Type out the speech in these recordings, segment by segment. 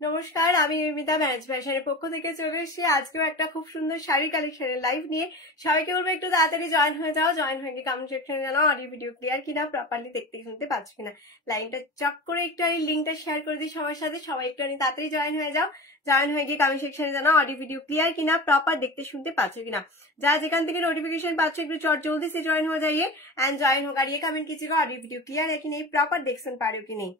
নমস্কার, আমি মিতা ম্যানেজ ফ্যাশনের পক্ষ থেকে চলে এসেছি আজকেও একটা খুব সুন্দর শাড়ি কালেকশনের লাইভ নিয়ে। সবাইকে বলবো একটু তাড়াতাড়ি জয়েন হয়ে যাও। জয়েন হয়ে গিয়ে কমেন্ট সেকশনে জানাও অডিও ভিডিও ক্লিয়ার কিনা, প্রপারলি দেখতে শুনতে পাচ্ছ কিনা। লাইনটা চক করে একটু আমি লিঙ্কটা শেয়ার করে দিই সবার সাথে, সবাই একটু তাড়াতাড়ি জয়েন হয়ে যাও। জয়েন হয়ে গিয়ে কমেন্ট সেকশনে জানাও অডিও ভিডিও ক্লিয়ার কিনা, প্রপার দেখতে শুনতে পাচ্ছ কিনা। যা যেখান থেকে নোटिफिकेशन पाচ্ছ একটু चट जल्दी से ज्वाइन हो जाइए एंड ज्वाइन होकर ये कमेंट कीजिएगा ऑडियो वीडियो क्लियर है कि नहीं, प्रॉपर देख सुन पा रहे हो कि नहीं।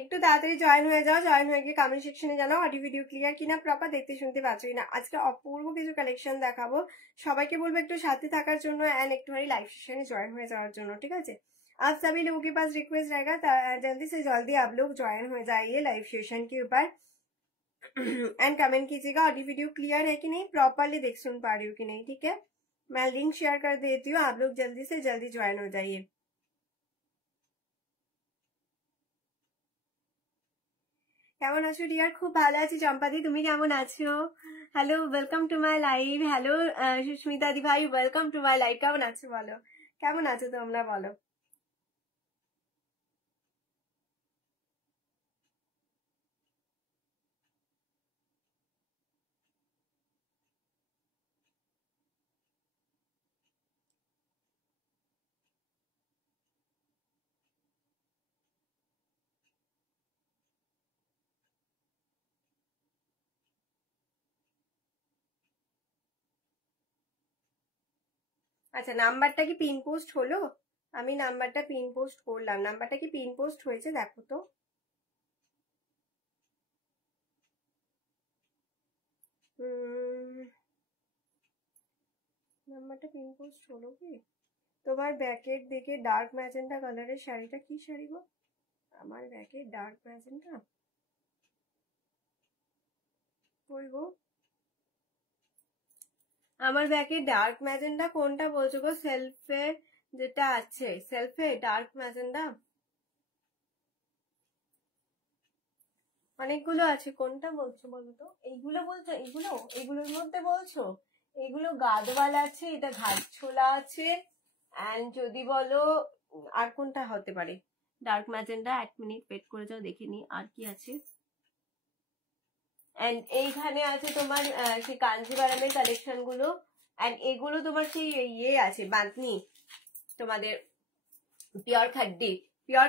একটু তাড়াতাড়ি জয়েন হয়ে যাও। জয়েন হয়ে গিয়ে কমেন্ট সেকশনে জানাও অডিও ভিডিও ক্লিয়ার কিনা, প্রপার দেখতে শুনতে পাচ্ছ কিনা। আজকে অপূর্ব কিছু কালেকশন দেখাবো, সবাইকে বলবো একটু সাথে থাকার জন্য এন্ড একটুখানি লাইভ সেশনে জয়েন হয়ে যাওয়ার জন্য, ঠিক আছে। आप सभी लोगों के पास रिक्वेस्ट रहेगा जल्दी से जल्दी आप लोग ज्वाइन हो जाइए लाइव सेशन के ऊपर एंड कमेंट कीजिएगा ऑडियो वीडियो क्लियर है कि नहीं, प्रॉपरली देख सुन पा रही हो कि नहीं, ठीक है। मैं लिंक शेयर कर देती हूँ, आप लोग जल्दी से जल्दी ज्वाइन हो जाइए। কেমন আছো ডিয়ার? খুব ভালো আছি চম্পাদি, তুমি কেমন আছো? Hello, welcome to my live. Hello Susmita di ভাই, ওয়েলকাম টু মাই লাইভ। কেমন আছো বলো, কেমন আছো তোমরা বলো। আচ্ছা, নাম্বারটা কি পিন পোস্ট হলো? আমি নাম্বারটা পিন পোস্ট করলাম, নাম্বারটা কি পিন পোস্ট হয়েছে দেখো তো। নাম্বারটা পিন পোস্ট হলো কি? তোমার ব্যাকের দিকে ডার্ক ম্যাজেন্টা কালারের শাড়িটা কি শাড়ি গো? আমার ব্যাকে ডার্ক ম্যাজেন্টা কই গো? আমার ব্যাকে ডার্ক ম্যাজেন্ডা কোনটা বলছো গো? সেলফে যেটা আছে, সেলফে ডার্ক ম্যাজেন্ডা অনেকগুলো আছে, কোনটা বলছো বলো তো? এইগুলো বলছো? এইগুলোর মধ্যে বলছো? এগুলো গাদওয়াল আছে, এটা ঘাট ছোলা আছে, এন্ড যদি বলো আর কোনটা হতে পারে ডার্ক ম্যাজেন্ডা, 1 মিনিট ওয়েট করে যাও দেখে নি আর কি আছে। এন্ড এইখানে আছে তোমার সেই কাঞ্জিভারামের কালেকশন গুলো, এন্ড এগুলো তোমার সেই ইয়ে আছে বাঁধনি, তোমাদের পিওর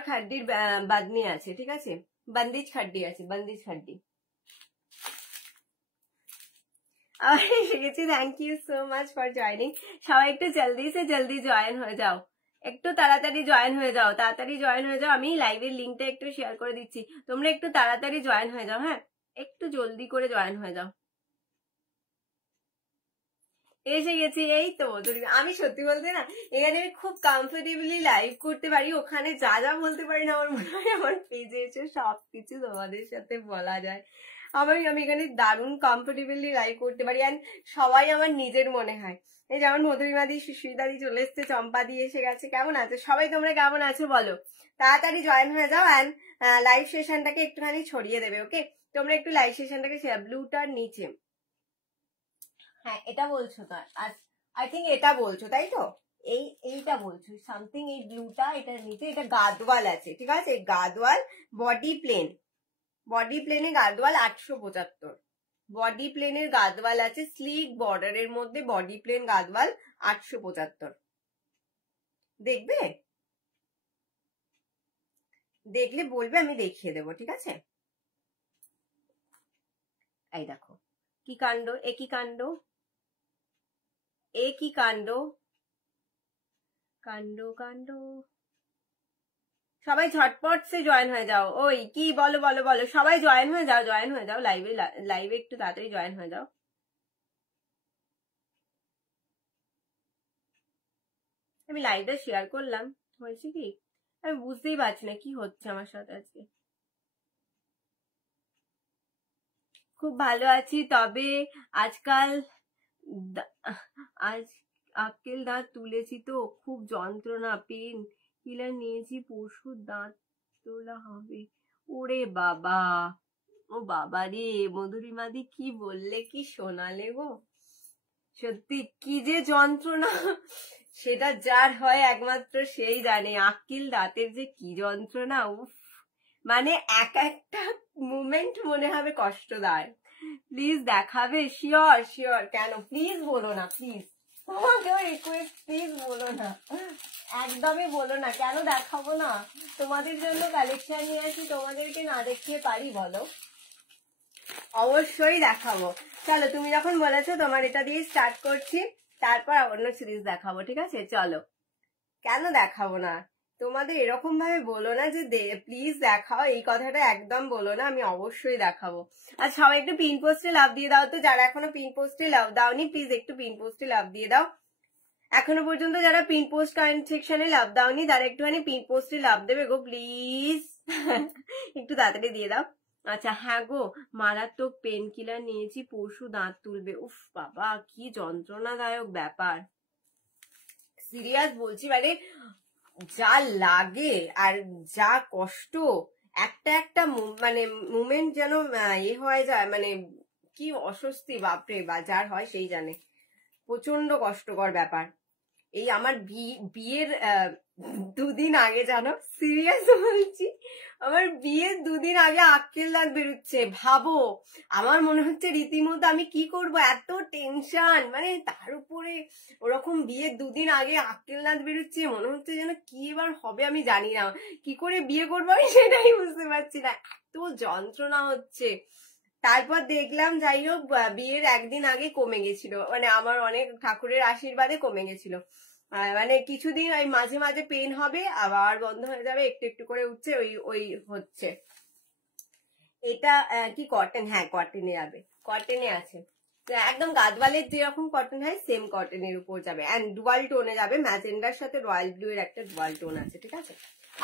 খাড্ডির বাঁধনি আছে, ঠিক আছে, বন্দিজ খাড্ডি আছে, bandhej khaddi. Thank you so much for joining. সবাই একটু জলদি সে জলদি জয়েন হয়ে যাও, একটু তাড়াতাড়ি জয়েন হয়ে যাও, তাড়াতাড়ি জয়েন হয়ে যাও। আমি লাইভের লিঙ্কটা একটু শেয়ার করে দিচ্ছি, তোমরা একটু তাড়াতাড়ি জয়েন হয়ে যাও, হ্যাঁ একটু জলদি করে জয়েন হয়ে যাও। এসে গেছি, এই তো। আমি সত্যি বলতে না, এখানে আমি খুব কমফোর্টেবলি লাইভ করতে পারি, ওখানে যা যা বলতে পারি না আমার মনে হয় আমার পেজে এসে সবকিছু তোমাদের সাথে বলা যায়। আমি এখানে দারুণ কমফোর্টেবলি লাইভ করতে পারি, অ্যান্ড সবাই আমার নিজের মনে হয়। এই যেমন মধুরিমাদি, সুস্মিতাদি চলে এসছে, চম্পাদি এসে গেছে। কেমন আছো সবাই, তোমরা কেমন আছো বলো? তাড়াতাড়ি জয়েন হয়ে যাও অ্যান্ড লাইভ সেশনটাকে একটুখানি ছড়িয়ে দেবে, ওকে। তোমরা একটু লাইভ সেশনটাকে ব্লুটার নিচে, হ্যাঁ এটা বলছো তো, আর আই থিঙ্ক এটা বলছো তাই তো, এইটা বলছো সামথিং, এই ব্লুটা এটার নিচে, এটা গাদওয়াল আছে, ঠিক আছে, গাদওয়াল বডি প্লেনে গাদওয়াল 875। বডি প্লেনের গাদওয়াল আছে, স্লিক বর্ডারের মধ্যে বডি প্লেন গাদওয়াল 875। দেখবে, দেখলে বলবে, আমি দেখিয়ে দেবো, ঠিক আছে? এই দেখো কি কাণ্ড, এ কি কাণ্ড, এ কি কাণ্ড, কাণ্ড কাণ্ড। সবাই ঝটপট সে জয়েন হয়ে যাও। ওই কি বলো বলো বলো, সবাই জয়েন হয়ে যাও, জয়েন হয়ে যাও লাইভে, লাইভে একটু তাড়াতাড়ি জয়েন হয়ে যাও। আমি লাইভটা শেয়ার করলাম, হয়েছে কি আমি বুঝতেই পারছি না কি হচ্ছে আমার সাথে আজকে। খুব ভালো আছি, তবে আজকাল আজ আক্কেল দাঁত তুলেছি তো খুব যন্ত্রণা, পেন কিলার নিয়েছি, পরশু দাঁত তোলা হবে। ওরে বাবা, ও বাবা রে, মধুরিমাদি কি বললে, কি শোনালে গো, সত্যি কি যে যন্ত্রণা, সেটা যার হয় একমাত্র সেই জানে। আক্কেল দাঁতের যে কি যন্ত্রণা, উফ, মানে এক একটা মুমেন্ট মনে হবে কষ্টদায়। প্লিজ দেখাবে? শিওর শিওর, কেন প্লিজ বলো না, প্লিজ তোমাকেও রিকোয়েস্ট, প্লিজ বলো না, একদমই বলো না, কেন দেখাবো না? তোমাদের জন্য কালেকশন নিয়ে আসি, তোমাদেরকে না দেখিয়ে পারি বলো? অবশ্যই দেখাবো। চলো, তুমি যখন বলেছো তোমার এটা দিয়ে স্টার্ট করছি, তারপর অন্য সিরিজ দেখাবো, ঠিক আছে? চলো, কেন দেখাবো না? তোমাদের এরকম ভাবে বলো না যে প্লিজ দেখাও, এই কথাটা একদম বলো না, আমি অবশ্যই দেখাবো। আর সবাই একটু পিন পোস্টে লাভ দিয়ে দাও তো, যারা এখনো পিন পোস্টে লাভ দাওনি প্লিজ একটু পিন পোস্টে লাভ দিয়ে দাও। এখনো পর্যন্ত যারা পিন পোস্ট কমেন্ট সেকশনে লাভ দাওনি তারা একটুখানি পিন পোস্টে লাভ দেবে গো প্লিজ, একটু তাড়াতাড়ি দিয়ে দাও। আচ্ছা, হ্যাঁ গো, মারাত্মক পেন কিলার নিয়েছি, পরশু দাঁত তুলবে। উফ বাবা, কি যন্ত্রণাদায়ক ব্যাপার, সিরিয়াস বলছি, মানে যা লাগে আর যা কষ্ট, একটা একটা মানে মুমেন্ট যেন এ হয়ে যায়, মানে কি অস্বস্তি, বাপরে, বা যার হয় সেই জানে, প্রচন্ড কষ্টকর ব্যাপার। এই আমার বিয়ের 2 দিন আগে, জানো, সিরিয়াস বলছি, আমার বিয়ের 2 দিন আগে আক্কেল দাঁত বেরোচ্ছে। ভাবো, আমার মনে হচ্ছে রীতিমতো আমি কি করব, এত টেনশন, মানে তার উপরে ওরকম বিয়ের 2 দিন আগে আক্কেল দাঁত বেরোচ্ছে, মনে হচ্ছে যেন কি এবার হবে আমি জানি না, কি করে বিয়ে করবো আমি সেটাই বুঝতে পারছি না, এত যন্ত্রণা হচ্ছে। তারপর দেখলাম, যাই হোক, বিয়ের 1 দিন আগে কমে গেছিল, মানে আমার অনেক ঠাকুরের আশীর্বাদে কমে গেছিল। মানে কিছুদিন ওই মাঝে মাঝে পেন হবে, আবার বন্ধ হয়ে যাবে, একটু একটু করে উঠছে, ওই ওই হচ্ছে। এটা কি কটন? হ্যাঁ, কটনে যাবে, কটনে আছে, একদম গাদওয়ালের যেরকম কটন হয় সেম কটনের উপর যাবে, অ্যান্ড ডুয়াল টোনে যাবে, ম্যাজেন্ডার সাথে রয়্যাল ব্লু এর একটা ডুয়াল টোন আছে, ঠিক আছে?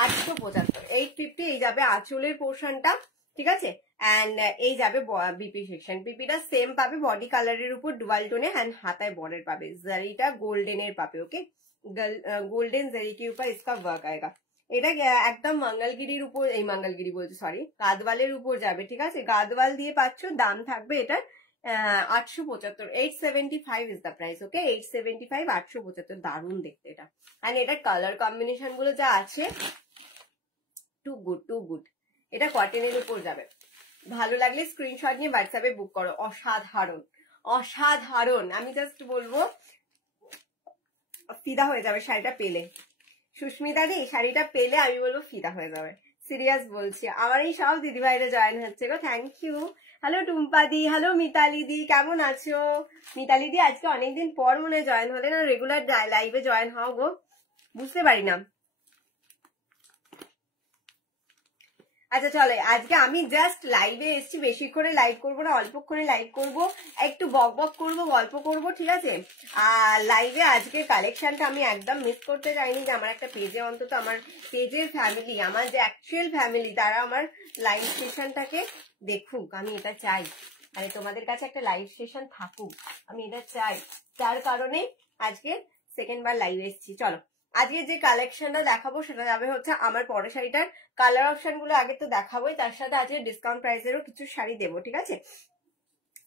875, 850 এই যাবে আঁচলের পোর্শনটা, ঠিক আছে? অ্যান্ড এই যাবে বিপি সেকশন, বিপিটা সেম পাবে, বডি কালারের উপর ডুয়াল টোনে, অ্যান্ড হাতায় বর্ডার পাবে, জারিটা গোল্ডেনের পাবে, ওকে? গোল্ডেন জারি के ऊपर इसका वर्क आएगा। এটা একদম মঙ্গলগিরির উপর, এই মঙ্গলগিরি বলছি, সরি, গাদওয়ালের উপর যাবে, ঠিক আছে? গাদওয়াল দিয়ে পাচ্ছ, দাম থাকবে এটার 875, 875 ইজ দ্য প্রাইস, ওকে? 875, 875, দারুণ দেখতে এটা। অ্যান্ড এটার কালার কম্বিনেশন গুলো যা আছে, টু গুড, টু গুড। এটা কটনের উপর যাবে, ভালো লাগলে স্ক্রিনশট নিয়ে হোয়াটসঅ্যাপে বুক করো। অসাধারণ, অসাধারণ, আমি জাস্ট বলবো ফিদা হয়ে যাবে শাড়িটা পেলে। সুস্মিতা দি, শাড়িটা পেলে আমি বলবো ফিদা হয়ে যাবে, সিরিয়াস বলছি। আমার এই সব দিদিভাইরা জয়েন হচ্ছে গো, thank you. Hello Tumpa di, hello Mitali di, কেমন আছো? মিতালি দি, আজকে অনেকদিন পর মনে জয়েন হলে না, রেগুলার লাইভে জয়েন হও গো, বুঝতে পারি না। আচ্ছা চলে, আজকে আমি জাস্ট লাইভে এসছি, বেশিক্ষণে লাইভ করবো না, অল্পক্ষণে লাইভ করবো, একটু বক বক করবো, গল্প করবো, ঠিক আছে? আর লাইভে আজকে কালেকশনটা আমি একদম মিস করতে চাইনি, যে আমার একটা পেজে, অন্তত আমার পেজের ফ্যামিলি, আমার যে অ্যাকচুয়াল ফ্যামিলি, তারা আমার লাইভ সেশনটাকে দেখুক, আমি এটা চাই, মানে তোমাদের কাছে একটা লাইভ সেশন থাকুক, আমি এটা চাই, তার কারণে আজকে সেকেন্ড বার লাইভে এসছি। চলো, আজকে যে কালেকশনটা দেখাবো সেটা যাবে হচ্ছে আমার পরের শাড়িটার কালার অপশন গুলো আগে তো দেখাবোই, তার সাথে আজকে ডিসকাউন্ট প্রাইসেরও কিছু শাড়ি দেবো, ঠিক আছে?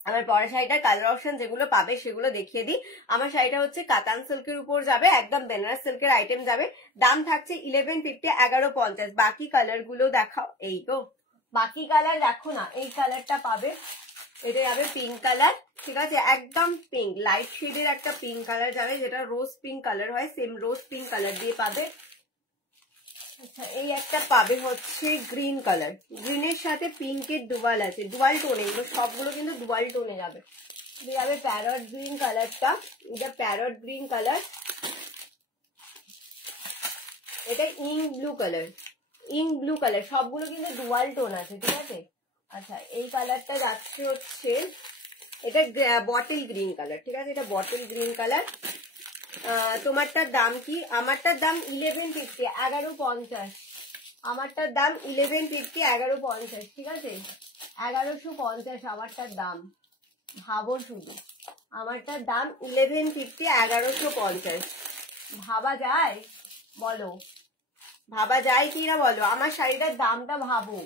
আমার পরের শাড়িটার কালার অপশন যেগুলো পাবে সেগুলো দেখিয়ে দিই। আমার শাড়িটা হচ্ছে কাতান সিল্কের উপর যাবে, একদম বেনারস সিল্কের আইটেম যাবে, দাম থাকছে 1150, 1150। বাকি কালার গুলো দেখাও, এই গো, বাকি কালার দেখো না, এই কালারটা পাবে, এটা যাবে পিঙ্ক কালার, ঠিক আছে, একদম পিঙ্ক, লাইট শেডের একটা পিঙ্ক কালার যাবে, যেটা রোজ পিঙ্ক কালার হয়, সেম রোজ পিঙ্ক কালার দিয়ে পাবে। আচ্ছা, এই একটা পাবে হচ্ছে গ্রিন কালার, গ্রিনের সাথে পিঙ্কের ডুয়াল আছে, ডুয়াল টোনে, এগুলো সবগুলো কিন্তু ডুয়াল টোনে যাবে। যাবে প্যারট গ্রিন কালারটা, এটা প্যারট গ্রিন কালার, এটা ink blue colour, ink blue colour, সবগুলো কিন্তু ডুয়াল টোন আছে, ঠিক আছে। আচ্ছা, এই কালারটা যাচ্ছে হচ্ছে, এটা বটল গ্রিন কালার, ঠিক আছে, এটা বটল গ্রিন কালার। তোমারটার দাম কি? আমারটার দাম 1150, 1150, আমারটার দাম 1150, 1150, ঠিক আছে, 1150 আমারটার দাম। ভাবো শুধু, আমারটার দাম 1150, 1150, ভাবা যায়? বলো, ভাবা যায় কি না বলো? আমার শাড়িটার দামটা ভাবো,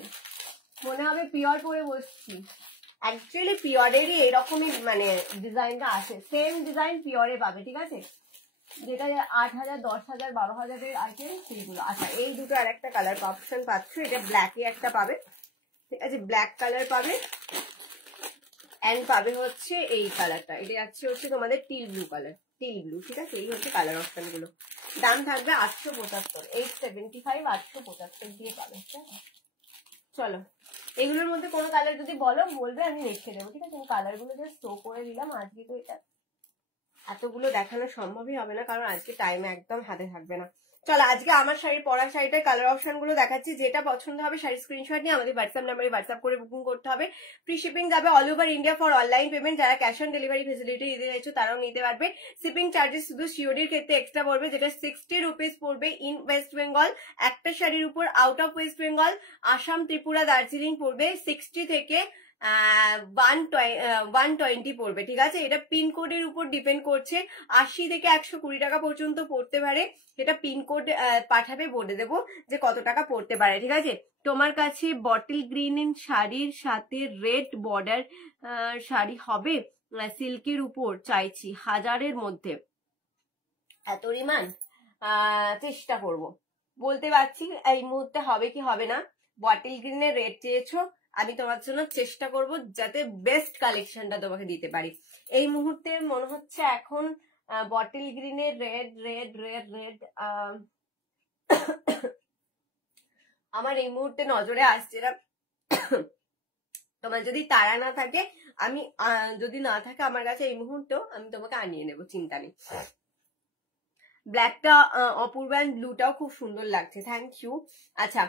মনে হবে পিওর পরে বসছি। অ্যাকচুয়ালি পিওরেরই এরকমই মানে ডিজাইনটা আছে, সেম ডিজাইন পিওরে পাবে, ঠিক আছে, যেটা 8000, 10000, 12000 আছে সেইগুলো। আচ্ছা, এই দুটো আর একটা কালার অপশন পাচ্ছ, এটা ব্ল্যাকে একটা পাবে, ঠিক আছে, ব্ল্যাক কালার পাবে, এন্ড পাবে হচ্ছে এই কালারটা, এটা যাচ্ছে হচ্ছে তোমাদের teal blue colour, teal blue, ঠিক আছে। এই হচ্ছে কালার অপশন গুলো। দাম থাকবে 875, 875, 875 দিয়ে পাবে, ঠিক আছে। চলো, এগুলোর মধ্যে কোনো কালার যদি বলো বলবে, আমি রেখে দেবো, ঠিক আছে। কালার গুলো জাস্ট শো করে দিলাম। আজকে তো এটা এতগুলো দেখানো সম্ভবই হবে না, কারণ আজকে টাইম একদম হাতে থাকবে না। চলো, আজকে আমার শাড়ির পরা শাড়িটার কালার অপশন গুলো দেখাচ্ছি, যেটা পছন্দ হবে শাড়ির স্ক্রিনশট নিয়ে আমাদের হোয়াটসঅ্যাপ নাম্বারে হোয়াটসঅ্যাপ করে বুকিং করতে হবে। ফ্রি শিপিং যাবে all over India for online payment. যারা ক্যাশ অন ডেলিভারি ফেসিলিটি দিতে চাইছো তারাও নিতে পারবে। শিপিং চার্জেস শুধু সিওডির ক্ষেত্রে এক্সট্রা পড়বে, যেটা 60 রুপিস পড়বে ইন ওয়েস্ট বেঙ্গল। একটা শাড়ির উপর out of West Bengal, Assam, Tripura, Darjeeling পড়বে 60 থেকে 120 পড়বে, ঠিক আছে। এটা পিনকোডের উপর ডিপেন্ড করছে, 80 থেকে 120 টাকা পর্যন্ত পড়তে পারে। এটা পিনকোড পাঠাবে, বলে দেবো যে কত টাকা পড়তে পারে, ঠিক আছে। তোমার কাছে বটল গ্রিন শাড়ির সাথে রেড বর্ডার শাড়ি হবে সিল্কের উপর, চাইছি 1000-এর মধ্যে। এত রিমান চেষ্টা করব, বলতে পারছি এই মুহূর্তে হবে কি হবে না। বটল গ্রিনের রেড চেয়েছো, আমি তোমার জন্য চেষ্টা করব যাতে বেস্ট কালেকশনটা তোমাকে দিতে পারি। এই মুহূর্তে মনে হচ্ছে এখন বটল গ্রিনের রেড রেড রেড রেড আমার এই মুহূর্তে নজরে আসছে না। তোমার যদি তারা না থাকে, আমি যদি না থাকে আমার কাছে এই মুহূর্তেও, আমি তোমাকে আনিয়ে নেবো, চিন্তা নেই। ব্ল্যাকটা অপূর্ব, ব্লুটাও খুব সুন্দর লাগছে, থ্যাংক ইউ। আচ্ছা,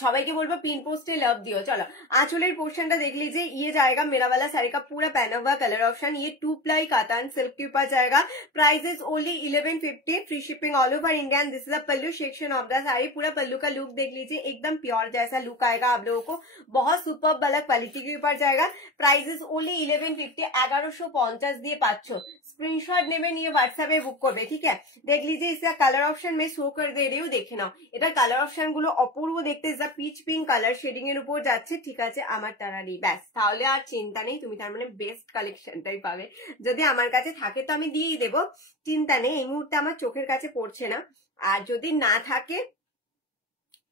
সবাইকে বলবো পিন পোস্টে লাভ दियो। चलो, आंचलेर पोर्शनটা देख लीजिए, ये जाएगा मेरा वाला साड़ी का पूरा पहना हुआ कलर ऑप्शन। ये 2 प्लाई कातान सिल्क के ऊपर जाएगा। Price is only 1150, free shipping all over India. This is the pallu section of the sari. पूरा पल्लू का लुक देख लीजिए, एकदम प्योर जैसा लुक आएगा आप लोगों को, बहुत सुपर वाला क्वालिटी के ऊपर जाएगा। प्राइस इज ओनली 1150, 1150 দিয়ে পাচ্ছ। স্ক্রিনশট নেবে, নিয়ে হোয়াটসঅ্যাপে বুক করবে, ঠিক আছে। দেখ लीजिए, इसका कलर ऑप्शन मैं शो कर दे रही हूँ, দেখে নাও। এটা কালার অপশন গুলো অপূর্ব দেখতে, পিচ পিঙ্ক কালার শেডিং এর উপর যাচ্ছে, ঠিক আছে। আমার তারা নেই, ব্যাস, তাহলে আর চিন্তা নেই, তুমি তার মানে বেস্ট কালেকশনটাই পাবে। যদি আমার কাছে থাকে তো আমি দিয়েই দেবো, চিন্তা নেই। এই মুহূর্তে আমার চোখের কাছে পড়ছে না, আর যদি না থাকে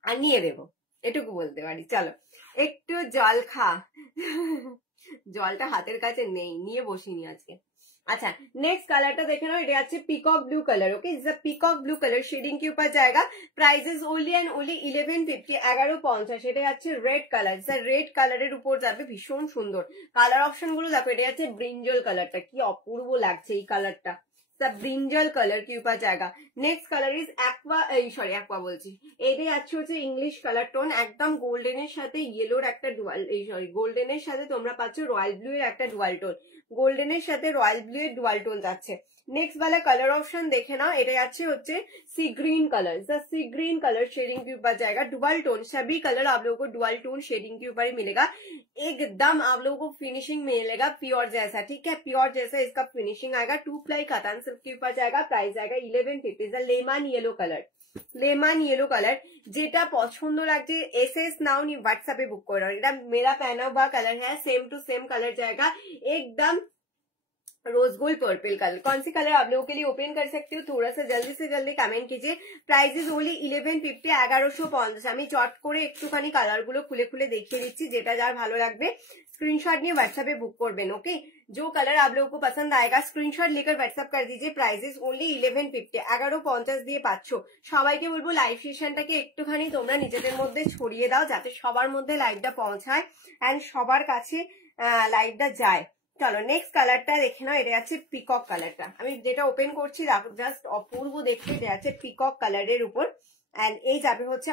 আর নিয়ে দেবো, এটুকু বলতে পারি। চলো, একটু জল খা, জলটা হাতের কাছে নেই, নিয়ে বসিনি আজকে। अच्छा, नेक्स्ट कलर देखे ना, ये अच्छे peacock blue colour, okay, is peacock blue colour shading के ऊपर जाएगा। Price is only and only 1150, 1150। এটা হচ্ছে রেড কালার, স্যার রেড কালারের উপর যাবে, ভীষণ সুন্দর কালার অপশন গুলো দেখো। এটা হচ্ছে ব্রিঞ্জল কালারটা, কি অপূর্ব লাগছে এই কালারটা, सब ब्रिंजल कलर के ऊपर जाएगा। Next colour is aqua, sorry aqua बोलছি, এটাই আছে হচ্ছে ইংলিশ কালার টোন, একদম গোল্ডেনের সাথে ইয়েলোর একটা ডুয়াল, সরি গোল্ডেনের সাথে তোমরা পাচ্ছ রয়্যাল ব্লু এর একটা ডুয়াল টোন, গোল্ডেনের সাথে রয়্যাল ব্লু এর ডুয়াল টোন যাচ্ছে। नेक्स्ट वाला कलर ऑप्शन देखे ना, এটা যাচ্ছে হচ্ছে सी ग्रीन कलर, सी ग्रीन कलर शेडिंग के ऊपर जाएगा। डुअल टोन, सभी कलर आप लोगों को डुअल टोन शेडिंग के ऊपर ही मिलेगा। एकदम आप लोगों को फिनिशिंग मिलेगा प्योर जैसा, ठीक है, प्योर जैसा इसका फिनिशिंग आएगा। 2 प्लाई कातान सिल्क के ऊपर जाएगा। प्राइस आएगा 1150। Lemon yellow colour, lemon yellow colour, যেটা পছন্দ লাগছে এসএস নাও নি হোয়াটসঅ্যাপে বুক করে নাও। এটা मेरा पहना हुआ कलर है, सेम टू सेम कलर जाएगा, एकदम रोज गोल्ड पर्पल कलर, कौन सी कलर आप लोगों के लिए ओपन कर सकती हूँ थोड़ा सा जल्दी से जल्दी कमेंट कीजिए। Prices only 1150, 1150। আমি চট করে একটুখানি কালারগুলো খুলে খুলে দেখিয়ে দিচ্ছি, যেটা যার ভালো লাগবে स्क्रीनशॉट নিয়ে হোয়াটসঅ্যাপে বুক করবেন। ওকে, जो कलर आप लोगों को पसंद आएगा स्क्रीनशॉट लेकर व्हाट्सएप कर दीजिए। प्राइजेस ओनली 1150, 1150 দিয়ে পাচ্ছ। সবাইকে বলবো লাইভ সেশনটাকে একটুখানি তোমরা নিজেদের মধ্যে ছড়িয়ে দাও, যাতে সবার মধ্যে লাইভটা পৌঁছায় এন্ড সবার কাছে লাইভটা যায়। চলো নেক্সট কালারটা দেখে নাও, এটা আছে পিকক কালারটা। আমি যেটা ওপেন করছি দেখো, জাস্ট অপূর্ব দেখতে, এটা আছে পিকক কালারের উপর। एंड এই যাবে হচ্ছে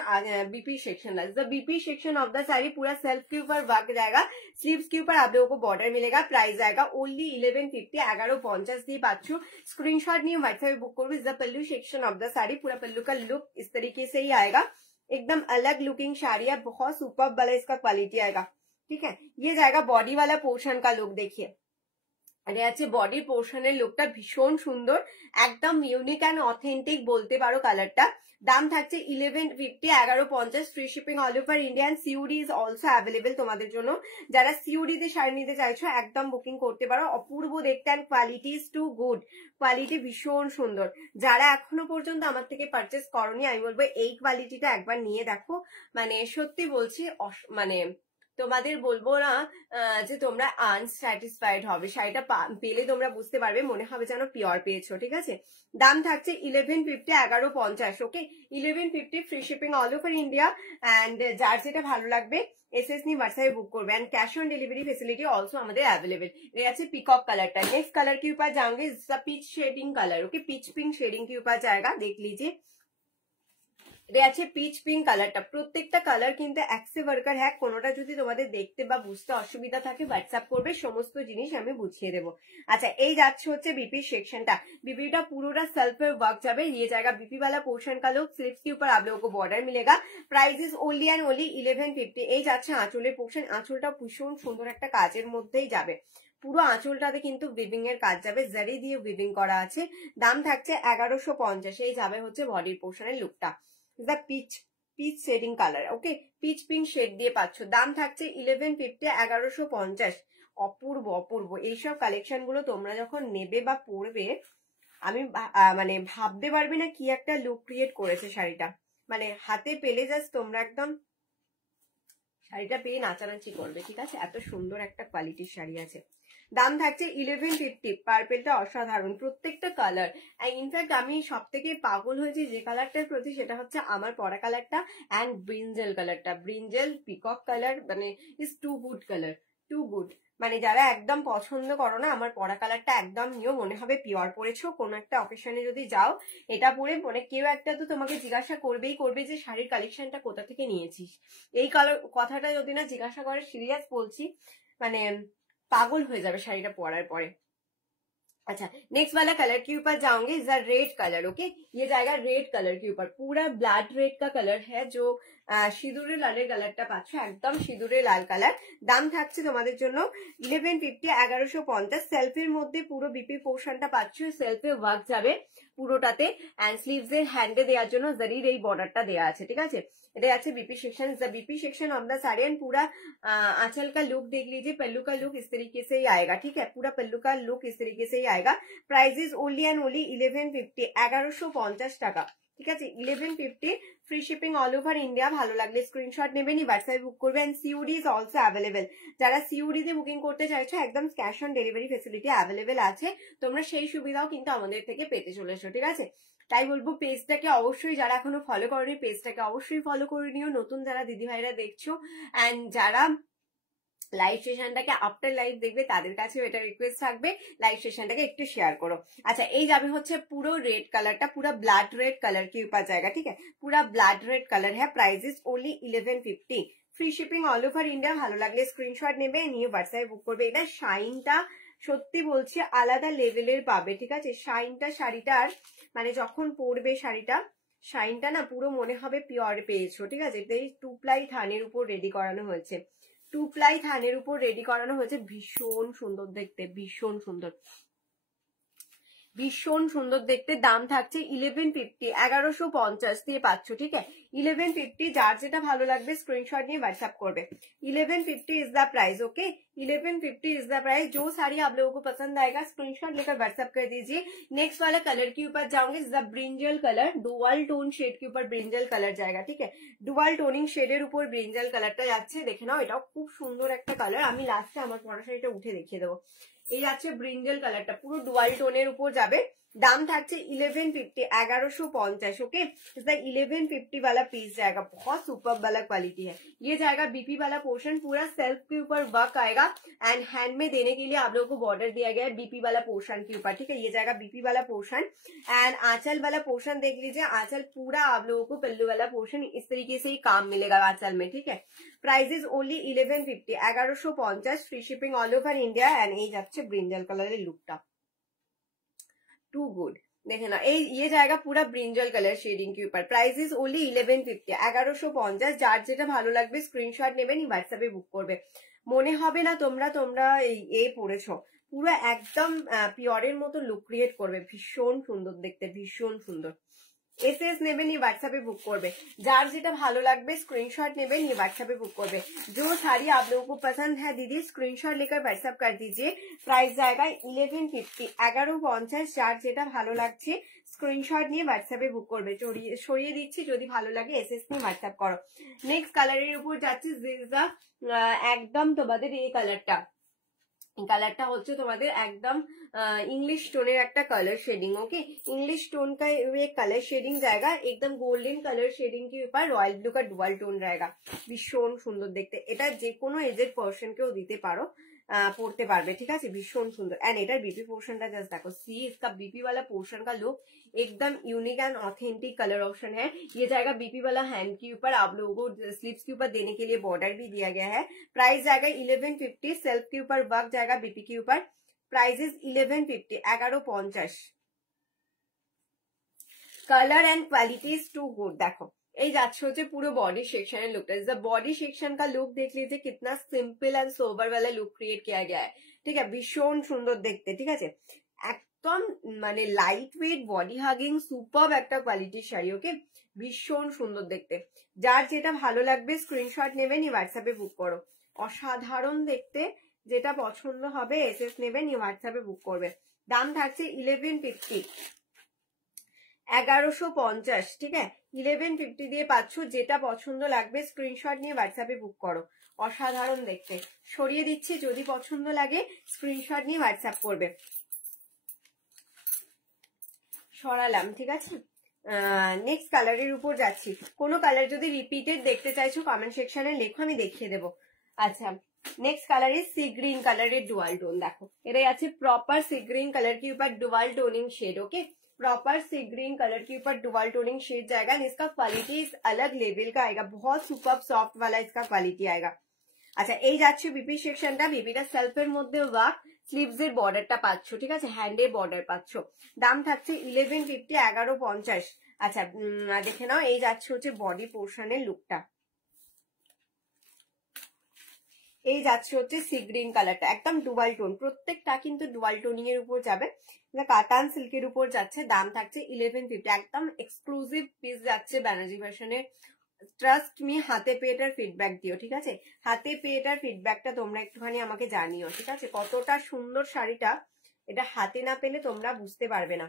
BP section. The BP section of the sari पूरा सेल्फ के ऊपर वर्क जाएगा, स्लीव्स के ऊपर आप लोगों को बॉर्डर मिलेगा। प्राइस आएगा ओनली 1150, 1150 দিয়ে পাচ্ছ। स्क्रीनशॉट নিয়ে व्हाट्सएप बुक करो। The pallu section of the sari, पूरा पल्लू का लुक इस तरीके से ही आएगा, एकदम अलग लुकिंग साड़ी है, बहुत सुपर्ब वाला इसका क्वालिटी आएगा। ठीक है, ये जाएगा बॉडी वाला पोर्शन का लुक। देखिए এটা আছে বডি পোর্শনের লুকটা, ভীষণ সুন্দর, একদম ইউনিক অ্যান্ড অথেন্টিক বলতে পারো কালারটা। দাম থাকছে 1150, 1150, free shipping all over India. সিউডি is also available তোমাদের জন্য। যারা সিউডি তে শাড়ি নিতে চাইছো একদম বুকিং করতে পারো। অপূর্ব দেখতে and quality is too good, quality ভীষণ সুন্দর। যারা এখনো পর্যন্ত আমার থেকে পারচেস করনি, আমি বলবো এই কোয়ালিটিটা একবার নিয়ে দেখো। মানে সত্যি বলছি, মানে তোমাদের বলবো না যে তোমরা আনস্যাটিসফাইড হবে, শাড়িটা পেলে তোমরা বুঝতে পারবে, মনে হবে যেন পিওর পেয়েছো। ঠিক আছে, দাম থাকছে 1150, 1150। Okay, 1150, free shipping all over India. And যার যেটা ভালো লাগবে এসএস নিয়ে হোয়াটসঅ্যাপে বুক করবে। And cash on delivery facility also আমাদের अवेलेबल। ये আছে पिकॉक कलरটা। नेक्स्ट कलर के ऊपर जाएंगे, इसका peach shading colour. Okay, peach pink shading के ऊपर जाएगा, देख लीजिए। এটা আছে পিচ পিঙ্ক কালারটা। প্রত্যেকটা কালার কিন্তু এক্সে ওয়ার্কার হ্যাঁ, কোনোটা যদি তোমাদের দেখতে বা বুঝতে অসুবিধা থাকে হোয়াটসঅ্যাপ করবে, সমস্ত জিনিস আমি বুঝিয়ে দেবো। আচ্ছা, এই যাচ্ছে হচ্ছে बीपी सेक्शनটা। बीपीটা পুরোটা সেলফে ওয়ার্ক যাবে। ये जाएगा बीपी वाला पोर्शन का लुक, स्लीव्स के ऊपर आप लोगों को बॉर्डर मिलेगा। Price is only and only 1150। এই যাচ্ছে আঁচলের পোর্শন, আঁচলটা ভীষণ সুন্দর একটা কাজের মধ্যেই যাবে। পুরো আঁচলটাতে কিন্তু উইভিং এর কাজ যাবে, জারি দিয়ে উইভিং করা আছে। দাম থাকছে 1150। এই যাবে হচ্ছে বডির পোর্শনের লুকটা। The peach shading colour. Okay, peach pink shade দিয়ে পাচ্ছ। দাম থাকছে 1150, 1150। অপূর্ব অপূর্ব এইসব কালেকশন গুলো তোমরা যখন নেবে বা পরবে, আমি মানে ভাবতে পারবি না কি একটা লুক ক্রিয়েট করেছে শাড়িটা। মানে হাতে পেলে জাস্ট তোমরা একদম শাড়িটা পেয়ে নাচানাচি করবে। ঠিক আছে, এত সুন্দর একটা কোয়ালিটির শাড়ি আছে। দাম থাকছে 1150। পার্পেলটা অসাধারণ, প্রত্যেকটা কালার। ইনফ্যাক্ট আমি সব থেকে পাগল হয়েছি যে কালারটার প্রতি, সেটা হচ্ছে আমার পরা কালারটা অ্যান্ড ব্রিঞ্জেল কালারটা। ব্রিঞ্জেল পিকক কালার মানে is too good colour, too good. মানে যারা একদম পছন্দ করো না আমার পরা কালারটা, একদম নিও, মনে হবে পিওর পরেছো। কোনো একটা অকেশনে যদি যাও এটা পরে, মানে কেউ একটা তো তোমাকে জিজ্ঞাসা করবেই করবে যে শাড়ির কালেকশনটা কোথা থেকে নিয়েছিস। এই কালার কথাটা যদি না জিজ্ঞাসা করে, সিরিয়াস বলছি, মানে पागल हो जाए शाड़ी पड़ार पर। अच्छा, नेक्स्ट वाला कलर के ऊपर जाओगे, is a red colour. Okay, ये जाएगा रेड कलर के ऊपर, पूरा ब्लड रेड का कलर है, जो সিঁদুরে লালের কালারটা পাচ্ছ, একদম সিঁদুরে লাল কালার। দাম থাকছে তোমাদের জন্য 1150, 1150। সেলফের মধ্যে পুরো বিপি পোর্শনটা পাচ্ছ, সেলফে ওয়ার্ক যাবে পুরোটাতে। এন্ড স্লিভস এর হ্যান্ডে দেওয়ার জন্য জারির এই বর্ডারটা দেওয়া আছে। ঠিক আছে, এটা আছে BP section. The BP section of the sari. And पूरा आंचल का लुक देख लीजिए, पल्लू का लुक इस तरीके से ही आएगा। ठीक है, पूरा पल्लू का लुक इस तरीके से ही आएगा। Price is only and only 1150, 1150 টাকা। ঠিক আছে, 1150, free shipping all over India. ভালো লাগলে স্ক্রিনশট নেবেন, হোয়াটসঅ্যাপে বুক করবেন। সিউডি ইজ অলসো অ্যাভেলেবেল। যারা সিউডি তে বুকিং করতে চাইছো একদম cash on delivery facility available আছে, তোমরা সেই সুবিধাও কিন্তু আমাদের থেকে পেতে চলেছো। ঠিক আছে, তাই বলবো পেজটাকে অবশ্যই, যারা এখনো ফলো করেনি পেজটাকে অবশ্যই ফলো করে নিও। নতুন যারা দিদি ভাইরা দেখছো এন্ড যারা লাইভ সেশনটাকে আফটার লাইভ দেখবে তাদের কাছেও এটা রিকোয়েস্ট থাকবে, লাইভ সেশনটাকে একটু শেয়ার করো। আচ্ছা, এই যাবে হচ্ছে পুরো রেড কালারটা, পুরো ব্লাড রেড কালার के ऊपर जाएगा। ठीक है, पूरा ब्लड रेड कलर है। Price is only 1150, free shipping all over India. ভালো লাগলে স্ক্রিনশট নেবে, নিয়ে হোয়াটসঅ্যাপে বুক করবে। এটা শাইনটা সত্যি বলছি আলাদা লেভেলের পাবে। ঠিক আছে, শাইনটা শাড়িটার মানে যখন পরবে শাড়িটা, শাইনটা না পুরো মনে হবে পিওর পেয়েছো। ঠিক আছে, এটাই 2 প্লাই থানের উপর রেডি করানো হয়েছে, 2 প্লাই থানের উপর রেডি করানো হয়েছে। ভীষণ সুন্দর দেখতে, ভীষণ সুন্দর, ভীষণ সুন্দর দেখতে। দাম থাকছে 1150, 1150 দিয়ে পাচ্ছ। ঠিক আছে, 1150 যার যেটা ভালো লাগবে স্ক্রিनशॉट নিয়ে व्हाट्सएप করবে। 1150 is the price. Okay 1150 is the price. जो साड़ी आप लोगों को पसंद आएगा स्क्रीनशॉट लेकर व्हाट्सएप कर दीजिए। नेक्स्ट वाला कलर के ऊपर जाऊंगे, the brinjal colour, dual tone shade के ऊपर ब्रिंजल कलर जाएगा। ठीक है, ডুয়াল টোনিং শেডের উপর ব্রিঞ্জাল কালারটা যাচ্ছে, দেখে নাও এটাও খুব সুন্দর একটা কালার। আমি লাস্টে আমার পরা শাড়িটা উঠে দেখিয়ে দেবো। এই যাচ্ছে ব্রিঞ্জাল কালারটা, পুরো ডুয়াল টোনের উপর যাবে। दाम থাকছে 1150, 1150। ओके 1150 वाला पीस जाएगा, बहुत सुपर वाला क्वालिटी है। ये जाएगा बीपी वाला पोर्शन, पूरा सेल्फ के ऊपर वर्क आएगा एंड हैंड में देने के लिए आप लोगों को बॉर्डर दिया गया है बीपी वाला पोर्शन के ऊपर। ठीक है, ये जाएगा बीपी वाला पोर्शन एंड आंचल वाला पोर्शन देख लीजिए, आंचल पूरा आप लोगों को पल्लू वाला पोर्शन इस तरीके से ही काम मिलेगा आंचल में। ठीक है, price is only 1150, 1150, free shipping all over India and এই যাচ্ছে ব্রিঞ্জাল কালারের লুকটা, टू गुड। देखे ना ये जाएगा पूरा ब्रिंजल कलर शेडिंग के ऊपर। Price is only 1150, 1150। যার যেটা ভালো লাগবে স্ক্রিনশট নেবেন, হোয়াটসঅ্যাপে বুক করবে। মনে হবে না তোমরা এই পড়েছো, পুরো একদম পিওরের মতো লুক ক্রিয়েট করবে, ভীষণ সুন্দর দেখতে, ভীষণ সুন্দর। एसएस নেবেন হোয়াটসঅ্যাপে বুক করবে, যার যেটা ভালো লাগবে स्क्रीनशॉट নেবেন হোয়াটसएप बुक करबे। जो साड़ी आप लोगों को पसंद है दीदी स्क्रीनशॉट लेकर व्हाट्सएप कर दीजिए। प्राइस जाएगा 1150, 1150। যার যেটা ভালো লাগছে স্ক্রিনশট নিয়ে হোয়াটসঅ্যাপে বুক করবে। সরিয়ে দিচ্ছি, যদি ভালো লাগে এসএস নিয়ে হোয়াটসঅ্যাপ করো। নেক্সট কালারের উপর যাচ্ছে একদম তোমাদের এই কালারটা, কালারটা হচ্ছে তোমাদের একদম इंग्लिश टोन একটা colour shading. Okay English tone का ये कलर शेडिंग जाएगा, एकदम गोल्डन कलर शेडिंग के ऊपर रॉयल ब्लू का डुअल टोन रहेगा, ভীষণ সুন্দর দেখতে। এটা যে কোনো এজেড পারসনকেও দিতে পারো, পড়তে পারবে। ঠিক আছে, ভীষণ সুন্দর। एंड এটার बीपी पोर्शनটা জাস্ট देखो, सी इसका बीपी वाला पोर्शन का लुक एकदम unique and authentic colour option है। ये जाएगा बीपी वाला हैंड के ऊपर, आप लोगों को स्लीव्स के ऊपर देने के लिए बॉर्डर भी दिया गया है। प्राइस जाएगा 1150, सेल्फ के ऊपर वर्क जाएगा बीपी के ऊपर। Price is 1150, 1150। Colour and quality is too good. देखो এই যাচ্ছে হচ্ছে পুরো বডি সেকশনের लुकটা, बॉडी सेक्शन का लुक देख लीजिए, कितना सिंपल एंड सोबर वाला लुक क्रिएट किया गया है। ठीक है, ভীষণ সুন্দর দেখতে। ঠিক আছে, একদম মানে light weight body hugging super একটা কোয়ালিটির শাড়ি। ওকে ভীষণ সুন্দর দেখতে, যার যেটা ভালো লাগবে স্ক্রিনশট নেবেন হোয়াটসঅ্যাপে বুক করো। অসাধারণ দেখতে, যেটা পছন্দ হবে এসএস নেবেন হোয়াটসঅ্যাপে বুক করবে। দাম থাকছে 1150, 1150। ঠিক है 1150 দিয়ে পাচ্ছ, যেটা পছন্দ লাগবে স্ক্রিনশট নিয়ে হোয়াটসঅ্যাপে বুক করো। অসাধারণ দেখতে, সরিয়ে দিচ্ছি, যদি পছন্দ লাগে স্ক্রিনশট নিয়ে হোয়াটসঅ্যাপ করবে। সরালাম, ঠিক আছে। নেক্সট কালারের উপর যাচ্ছি। কোনো কালার যদি রিপিটেড দেখতে চাইছো কমেন্ট সেকশনে লেখো, আমি দেখিয়ে দেবো। আচ্ছা next colour is sea green colour dual tone. देखो এটা আছে प्रॉपर सी ग्रीन कलर के ऊपर dual toning shade. Okay proper sea green colour के ऊपर डुअल टोनिंग शेड जाएगा। इसका क्वालिटी इस अलग लेवल का आएगा, बहुत सुपर सॉफ्ट वाला इसका क्वालिटी आएगा। अच्छा এই যাচ্ছে বিপি সেকশনটা, বিপিটা সেলফের মধ্যে ওয়ার্ক, স্লিভস এর বর্ডারটা পাচ্ছ। ঠিক আছে, হ্যান্ডে বর্ডার পাচ্ছ। দাম থাকছে 1150, 1150। আচ্ছা দেখে নাও, এই যাচ্ছে হচ্ছে বডি পোর্শনের লুকটা, এই যাচ্ছে হচ্ছে সি গ্রিন কালারটা, একদম ডুয়াল টোন, প্রত্যেকটা কিন্তু ডুয়াল টোনিং এর উপর যাবে। কাতান সিল্কের উপর যাচ্ছে। দাম থাকছে 1150, একদম এক্সক্লুসিভ পিস যাচ্ছে ব্যানার্জি ভার্সনের। ট্রাস্ট মি, হাতে পেয়ে এটার ফিডব্যাক দিও। ঠিক আছে, হাতে পেয়ে এটার ফিডব্যাকটা তোমরা একটুখানি আমাকে জানিও। ঠিক আছে, কতটা সুন্দর শাড়িটা, এটা হাতে না পেলে তোমরা বুঝতে পারবে না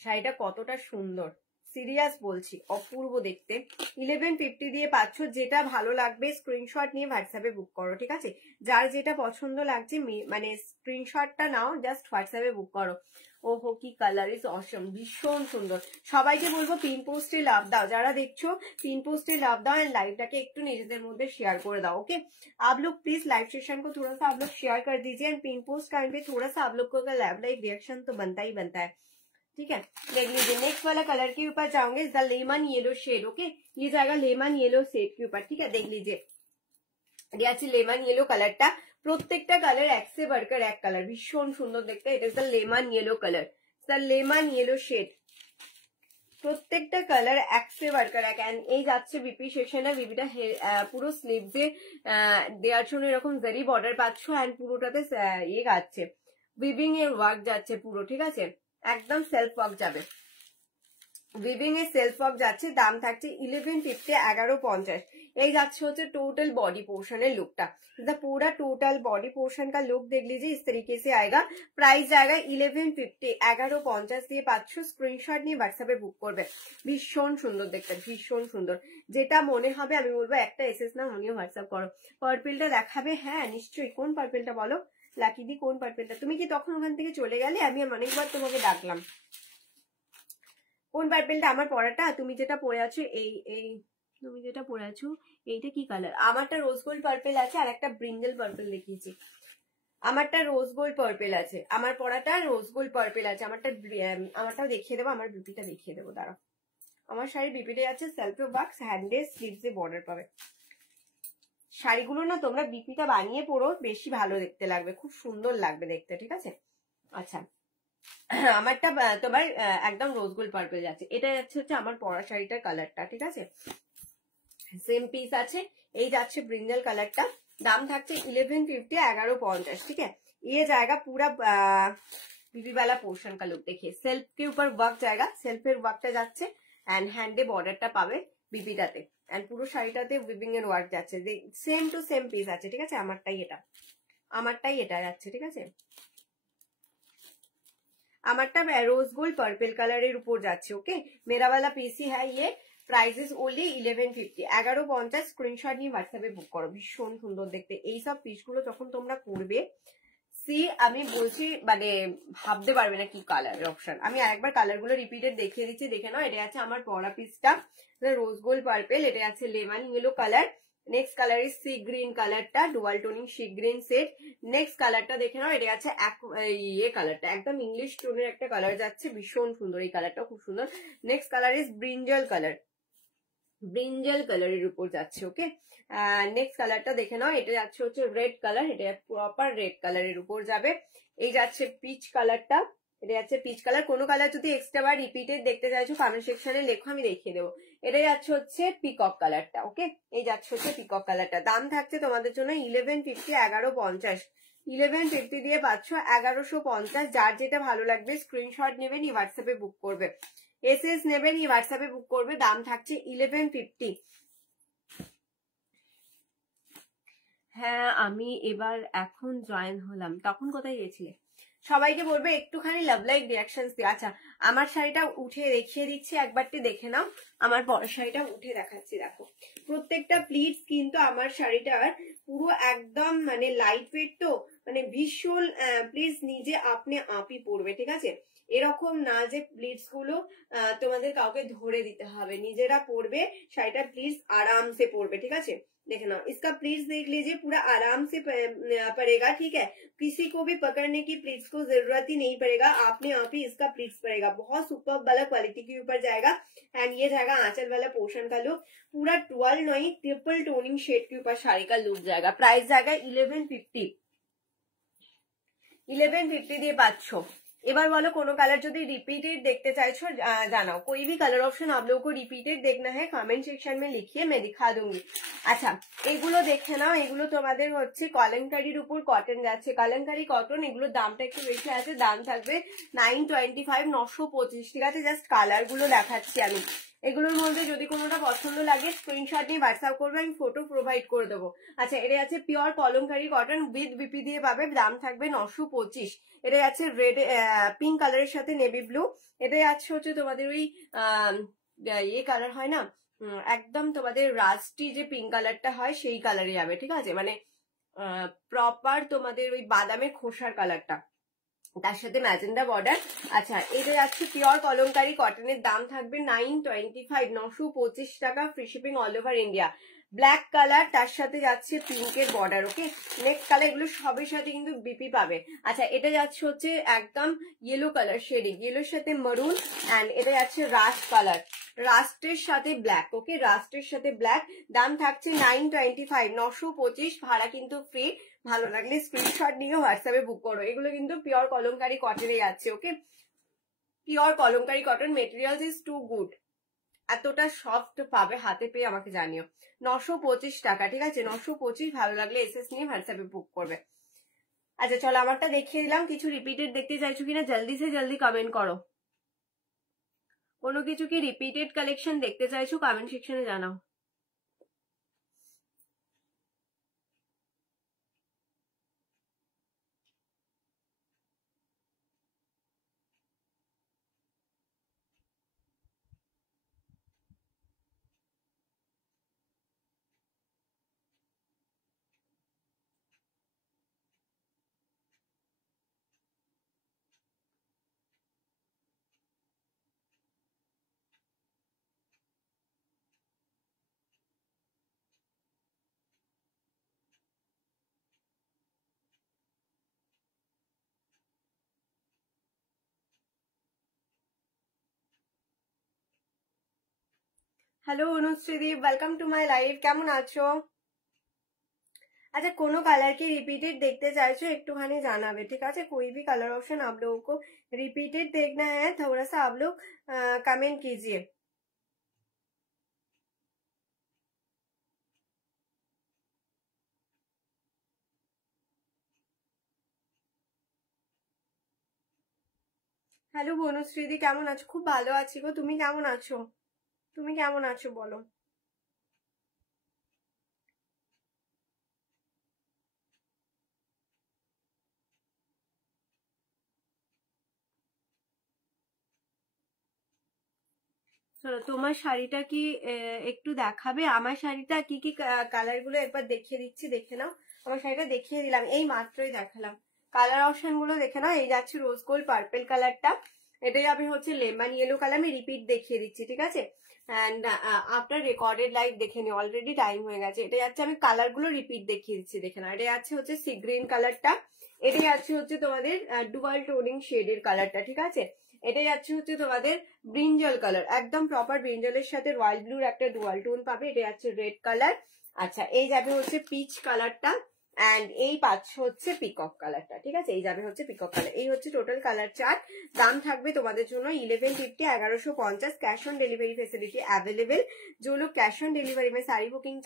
শাড়িটা কতটা সুন্দর। সিরিয়াস বলছি, অপূর্ব দেখতে। 1150 দিয়ে পাচ্ছ, যেটা ভালো লাগবে স্ক্রিনশট নিয়ে হোয়াটসঅ্যাপে বুক করো। ঠিক আছে, যার যেটা পছন্দ লাগছে মানে স্ক্রিনশটটা নাও, জাস্ট হোয়াটসঅ্যাপে বুক করো। ওহো কি কালার ইজ অসম, ভীষণ সুন্দর। সবাইকে বলবো পিন পোস্টে লাভ দাও, যারা দেখছো पिन पोस्ट लाभ दाओ एंड लाइव একটু নিজেদের মধ্যে শেয়ার করে দাও। ओके आप लोग प्लीज लाइव सेशन को थोड़ा सा आप लोग शेयर कर दीजिए एंड पिन पोस्ट टाइम पे थोड़ा सा आप लोग को लाइव रिएक्शन तो बनता ही बनता है। ठीक है, देख लीजिए नेक्स्ट वाला कलर के ऊपर जाओगे, the lemon yellow shade. Okay ये जाएगा लेमन येलो शेड के ऊपर। ठीक है, देख लीजिए ये আছে লেমন ইয়েলো কালারটা, প্রত্যেকটা কালার এক সে বাড়কর এক কালার, ভীষণ সুন্দর দেখতে। এটা is the lemon yellow colour, the lemon yellow shade, প্রত্যেকটা কালার এক সে বাড়কর এক। এন্ড এই যাচ্ছে বিপি সেকশনে, বিপিটা পুরো স্লিভসে দেওয়ার জন্য এরকম জারি বর্ডার পাচ্ছ এন্ড পুরোটাতে ইয়ে যাচ্ছে, উইভিং এর ওয়ার্ক যাচ্ছে পুরো। ঠিক আছে, একদম সেলফ ওয়ার্ক যাবে। উইভিং এর সেলফ ওয়ার্ক যাচ্ছে, দাম থাকছে 1150, 1150। এই যাচ্ছে হচ্ছে टोटल बॉडी पोर्शन है लुकटा। पूरा टोटल बॉडी पोर्शन का लुक देख लीजिए, इस तरीके से आएगा। प्राइस जाएगा 1150, 1150 দিয়ে পাচ্ছ। স্ক্রিনশট নিয়ে হোয়াটসঅ্যাপে বুক করবে। ভীষণ সুন্দর দেখতে, ভীষণ সুন্দর। যেটা মনে হবে আমি বলবো একটা এসএস না মনে হোয়াটসঅ্যাপ করো। পার্পলটা দেখাবে? হ্যাঁ নিশ্চয়ই। কোন পার্পলটা বলো লাকিদি, কোন পার্পলটা? তুমি কি তখন ওখান থেকে চলে গেলে? আমি অনেকবার তোমাকে ডাকলাম। কোন পার্পলটা? আমার পরাটা? তুমি যেটা পরে আছো এই এই তুমি যেটা পরে আছো এইটা কি কালার? আমারটা রোজ গোল্ড পার্পল আছে, আর একটা ব্রিঞ্জল পার্পল দেখিয়েছি। আমারটা রোজ গোল্ড পার্পল আছে, আমার পরাটা রোজ গোল্ড পার্পল আছে। আমারটাও দেখিয়ে দেবো, আমার বিপিটা দেখিয়ে দেবো, দাঁড়াও। আমার শাড়ির বিপিতে আছে সেলফ ওয়ার্ক, হ্যান্ডে স্লিভসে বর্ডার পাবে। শাড়িগুলো না তোমরা বিপিটা বানিয়ে পরো, বেশি ভালো দেখতে লাগবে, খুব সুন্দর লাগবে দেখতে, ঠিক আছে? আচ্ছা, আমারটা তোমার একদম রোজ গোল্ড পার্পল যাচ্ছে। এটা যাচ্ছে হচ্ছে আমার পরা শাড়িটার কালারটা, ঠিক আছে? সেম পিস আছে। এই যাচ্ছে ব্রিঞ্জল কালারটা, দাম থাকছে 1150, 1150, ठीक है? ये जाएगा पूरा बीबी वाला पोर्शन का लुक। देखिए सेल्फ के ऊपर वर्क जाएगा, सेल्फের ওয়ার্কটা যাচ্ছে এন্ড হ্যান্ডে বর্ডারটা পাবে বিবিটাতে, এন্ড পুরো শাড়িটাতে উইভিং এর ওয়ার্ক যাচ্ছে। সেম টু সেম পিস আছে, ঠিক আছে? আমারটাই এটা যাচ্ছে, ঠিক আছে? আমারটা রোজ গোল্ড পার্পল কালারের উপর যাচ্ছে। ওকে, मेरा वाला पीस ही है ये। Prices only 1150, 1150। স্ক্রিনশট নিয়ে হোয়াটসঅ্যাপে বুক করো। ভীষণ সুন্দর দেখতে এইসব পিসগুলো যখন তোমরা করবে, আমি বলছি মানে ভাবতে পারবে না কি কালার অপশন। আমি আরেকবার কালার গুলো রিপিটেড দেখিয়ে দিচ্ছি, দেখে নাও। এটা আছে আমার পরা পিসটা রোজ গোল্ড পার্পল, এটা আছে lemon yellow colour. Next colour is sea green কালারটা, dual toning sea green set. Next কালারটা দেখে নাও, এটা আছে ইয়ে কালারটা, একদম ইংলিশ টোনের একটা কালার যাচ্ছে, ভীষণ সুন্দর। এই কালারটা খুব সুন্দর। Next colour is brinjal colour, brinjal কালারের উপর যাচ্ছে। ওকে, নেক্সট কালারটা দেখে নাও, এটা যাচ্ছে হচ্ছে রেড কালার, এটা প্রপার রেড কালারের উপর যাবে। এই যাচ্ছে পিচ কালারটা, এটা যাচ্ছে পিচ কালার। কোনো কালার যদি এক্সট্রা বা রিপিটেড দেখতে চাইছো কমেন্ট সেকশনে লেখো, আমি দেখিয়ে দেবো। এটা যাচ্ছে হচ্ছে পিকক কালারটা। ওকে, এই যাচ্ছে হচ্ছে পিকক কালারটা। দাম থাকছে তোমাদের জন্য 1150, 1150। 1150 দিয়ে পাচ্ছ 1150। যার যেটা ভালো লাগবে স্ক্রিনশট নেবেন, হোয়াটসঅ্যাপে বুক করবে। এসএস নেবেন, হোয়াটসঅ্যাপে বুক করবে। দাম থাকছে 1150। হ্যাঁ আমি এবার এখন জয়েন হলাম। তখন কোথায় গেছিলে? সবাইকে বলবে একটুখানি লাভ লাইক রিয়াকশন দিয়ে। আচ্ছা, আমার শাড়িটা উঠে দেখিয়ে দিচ্ছি, একবারটি দেখে নাও। আমার পরের শাড়িটা উঠে দেখাচ্ছি, দেখো। প্রত্যেকটা প্লিটস কিন্তু আমার শাড়িটার পুরো একদম মানে লাইট ওয়েট, তো মানে ভীষণ প্লিজ নিজে আপনি আপই পরবে, ঠিক আছে? এরকম না যে প্লিটস গুলো তোমাদের কাউকে ধরে দিতে হবে, নিজেরা পরবে শাড়িটা, প্লিজ আরামসে পরবে, ঠিক আছে? देखे ना, इसका प्लीट्स देख लीजिए, पूरा आराम से पड़ेगा, ठीक है? किसी को भी पकड़ने की प्लीट्स को जरूरत ही नहीं पड़ेगा, आपने आप ही इसका प्लीट्स पड़ेगा। बहुत सुपर वाला क्वालिटी के ऊपर जाएगा। एंड ये जाएगा आंचल वाला पोर्शन का लुक, पूरा 12 नहीं ट्रिपल टोनिंग शेड के ऊपर शाड़ी का लुक जाएगा। प्राइस जाएगा 1150, 1150 দিয়ে পাচ্ছ। এবার বলো কোনো কালার যদি রিপিটেড দেখতে চাইছো জানাও। कोई भी कलर ऑप्शन आप लोगों को रिपीटेड देखना है कमेंट सेक्शन में लिखिए, मैं दिखा दूंगी। আচ্ছা, এগুলো দেখে নাও। এগুলো তোমাদের হচ্ছে কলমকারীর উপর কটন যাচ্ছে, কলমকারী কটন। এগুলোর দামটা একটু বেশি আছে, দাম থাকবে 925, 925, ঠিক আছে? জাস্ট কালার গুলো দেখাচ্ছি আমি। এগুলোর মধ্যে যদি কোনোটা পছন্দ লাগে স্ক্রিনশট নিয়ে হোয়াটসঅ্যাপ করবে, আমি ফটো প্রোভাইড করে দেবো। আচ্ছা, এটা আছে pure Kalamkari cotton with BP দিয়ে পাবে, দাম থাকবে 925। এটা আছে রেড পিঙ্ক কালারের সাথে নেভি ব্লু। এটাই আছে হচ্ছে তোমাদের ওই ইয়ে কালার হয় না, একদম তোমাদের রাস্টি যে পিঙ্ক কালারটা হয় সেই কালারে যাবে, ঠিক আছে? মানে প্রপার তোমাদের ওই বাদামের খোসার কালারটা, তার সাথে ম্যাজেন্ডা বর্ডার। আচ্ছা, এটা যাচ্ছে পিওর কলমকারী কটনের, দাম থাকবে 925, 925 টাকা, free shipping all over India. Black colour, তার সাথে যাচ্ছে পিঙ্কের বর্ডার। ওকে, নেক্সট কালার, এগুলো সবের সাথে কিন্তু বিপি পাবে। আচ্ছা, এটা যাচ্ছে হচ্ছে একদম ইয়েলো কালার শেডিং, ইয়েলোর সাথে মারুন। অ্যান্ড এটা যাচ্ছে রাস্ট কালার, রাস্টের সাথে ব্ল্যাক। ওকে, রাস্টের সাথে ব্ল্যাক। দাম থাকছে 925, 925, ভাড়া কিন্তু ফ্রি। ভালো লাগলে স্ক্রিনশট নিয়ে হোয়াটসঅ্যাপে বুক করো। এগুলো কিন্তু পিওর কলমকারী কটনে যাচ্ছে। ওকে, pure Kalamkari cotton, materials is too good. এতটা সফট পাবে হাতে পেয়ে আমাকে জানিও। 925 টাকা, ঠিক আছে? 925, ভালো লাগলে এসএস নিয়ে হোয়াটসঅ্যাপে বুক করবে। আচ্ছা চলো, আমারটা দেখিয়ে দিলাম। কিছু রিপিটেড দেখতে চাইছো কিনা জলদি সে জলদি কমেন্ট করো। কোনো কিছু কি রিপিটেড কালেকশন দেখতে চাইছো কমেন্ট সেকশনে জানাও। হ্যালো অনুশ্রীদি, ওয়েলকাম টু মাই লাইভ। কেমন আছো? अच्छा, कोनो कलर की रिपीटेड देखते चाहते हो एकटूखानी जानाबे, ठीक है? कोई भी कलर ऑप्शन आप लोगों को रिपीटेड देखना है, थोड़ा सा आप लोग कमेंट कीजिए। হ্যালো বনশ্রীদি, কেমন আছো? খুব ভালো আছি গো, তুমি কেমন আছো? তুমি কেমন আছো বলো। চলো, তোমার শাড়িটা কি একটু দেখাবে? আমার শাড়িটা কি কি কালার গুলো একবার দেখিয়ে দিচ্ছি, দেখে নাও। আমার শাড়িটা দেখিয়ে দিলাম, এই মাত্রই দেখালাম। কালার অপশন গুলো দেখে নাও। এই যাচ্ছে রোজ গোল্ড পার্পেল কালারটা, এটাই আমি হচ্ছে লেমন ইয়েলো কালার। আমি রিপিট দেখিয়ে দিচ্ছি, ঠিক আছে? অ্যান্ড আপনার রেকর্ডেড লাইভ দেখে নিও, অলরেডি টাইম হয়ে গেছে। এটা যাচ্ছে, আমি কালার গুলো রিপিট দেখিয়ে দিচ্ছি, দেখে নাও। এটা যাচ্ছে হচ্ছে সি গ্রিন কালারটা, এটাই যাচ্ছে হচ্ছে তোমাদের ডুয়াল টোনিং শেডের কালারটা, ঠিক আছে? এটা যাচ্ছে হচ্ছে তোমাদের ব্রিঞ্জল কালার, একদম প্রপার ব্রিঞ্জলের সাথে রয়্যাল ব্লুর একটা ডুয়াল টোন পাবে। এটা যাচ্ছে রেড কালার। আচ্ছা, এই যাবে হচ্ছে পিচ কালারটা, অ্যান্ড এই পাচ্ছে হচ্ছে পিকক কালারটা, ঠিক আছে? এই যাবে হচ্ছে পিকক কালার। এই হচ্ছে টোটাল কালার চার্ট। দাম থাকবে তোমাদের জন্য 1150, 1150। Cash on delivery facility available. जो लोग कैश ऑन डिलीवरी में सारी बुकिंग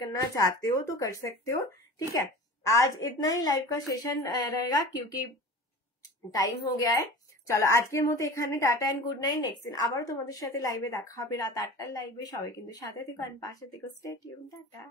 करना चाहते हो तो कर सकते हो, ठीक है? आज इतना ही लाइव का सेशन रहेगा क्योंकि টাইম हो गया है। চলো, আজকের মতো এখানে tata and good night. Next দিন আবারও তোমাদের সাথে লাইভে দেখা হবে রাত 8টার লাইভে। সবাই কিন্তু সাথে থেকো, পাশে থেকো। Stay tune, tata.